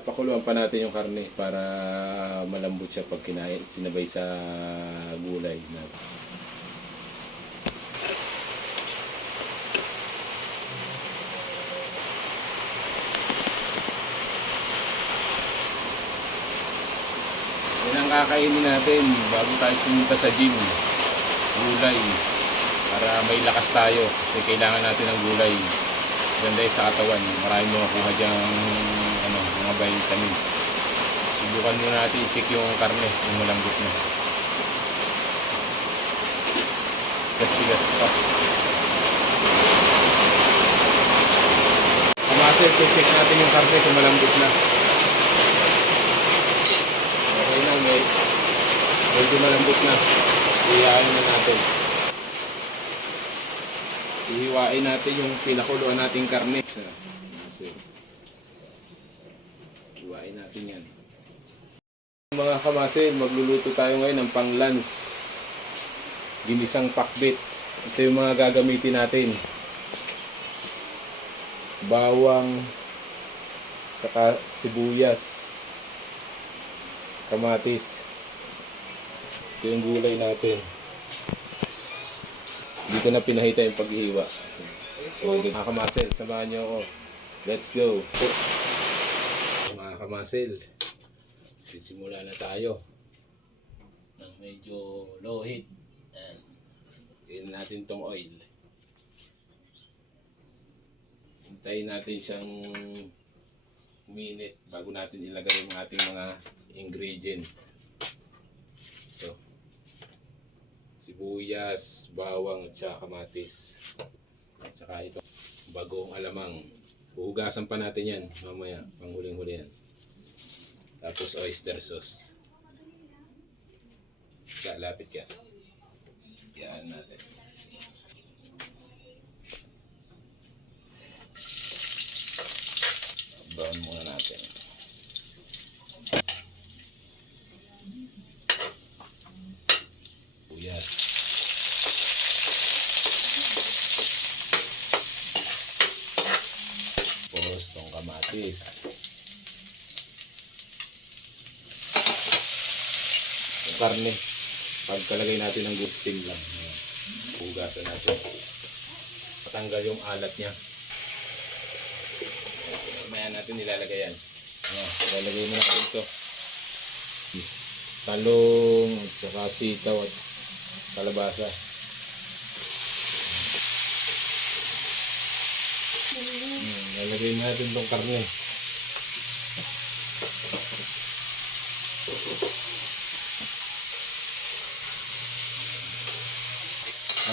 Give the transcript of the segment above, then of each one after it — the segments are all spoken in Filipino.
Pakuluan pa natin yung karne para malambot siya pag kinain, sinabay sa gulay na. Yan ang kakainin natin bago tayo pumunta sa gym. Gulay. Para may lakas tayo kasi kailangan natin ng gulay. Ganda sa katawan. Maraming makukuha diyang mga vitamins. Subukan muna natin i-check yung karne kung malambot na. Tigas-tigas pa. Kumasa, check natin yung karne kung malambot na. Okay na, medyo malambot na. Iyain na natin. Ihiwain natin yung pinakuluan nating karne. Ihiwain natin yan. Mga kamasil, magluluto tayo ngayon ng pang-lunch. Ginisang pakbit. Ito yung mga gagamitin natin. Bawang, saka sibuyas, kamatis. Ito yung gulay natin. Dito na pinahita yung paghihiwa. Mga kamasil, samahan nyo ako. Let's go. Mga kamasil, sisimula na tayo ng medyo low heat. Iyan natin tong oil. Hintayin natin siyang minute bago natin ilagay yung ating mga ingredient. Ito. Sibuyas, bawang at saka kamatis. At saka ito, bagong alamang. Huhugasan pa natin yan mamaya, panghuling-huli yan. Tapos oyster sauce. Basta lapit ka. Yan natin. Brown muna natin. Buyas. Tapos itong kamatis. Yung karne. Pagkalagay natin ng good steam lang. Hugasan natin. Patanggal yung alat niya. Mamaya natin nilalagay yan. Ilalagay mo natin ito. Talong, at saka sitaw at kalabasa. Ilalagay mo natin itong karne.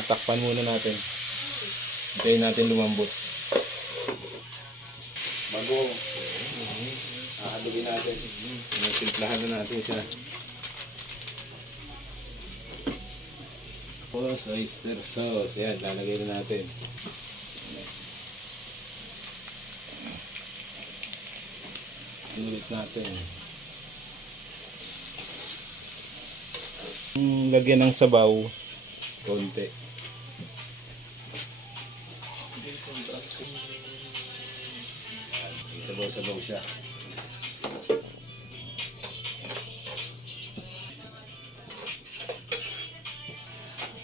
Takpan muna natin. Hintayin natin lumambot. Bagong. Hahalugin natin. Simplahan na natin siya. Tapos oyster sauce. Yan, lalagay na natin. Ulit natin. Lagyan ng sabaw. Konti. Sabaw-sabaw siya.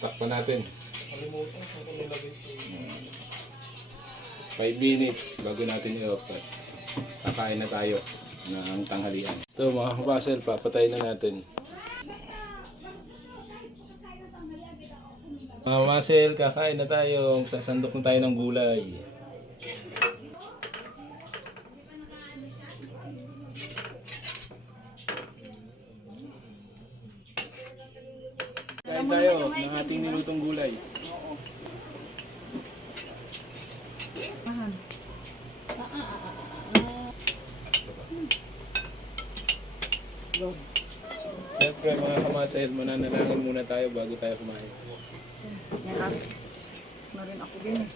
Takpan natin. 5 minutes bago natin i-off. Kakain na tayo ng tanghalian. Ito mga kabasel, papatayin na natin. Mga kabasel, kakain na tayo. Sasandok na tayo ng gulay. Kain tayo ng ating nilutong gulay. Siyempre mga kamasahil, mananalangin muna tayo bago tayo kumain. Na rin ako din eh.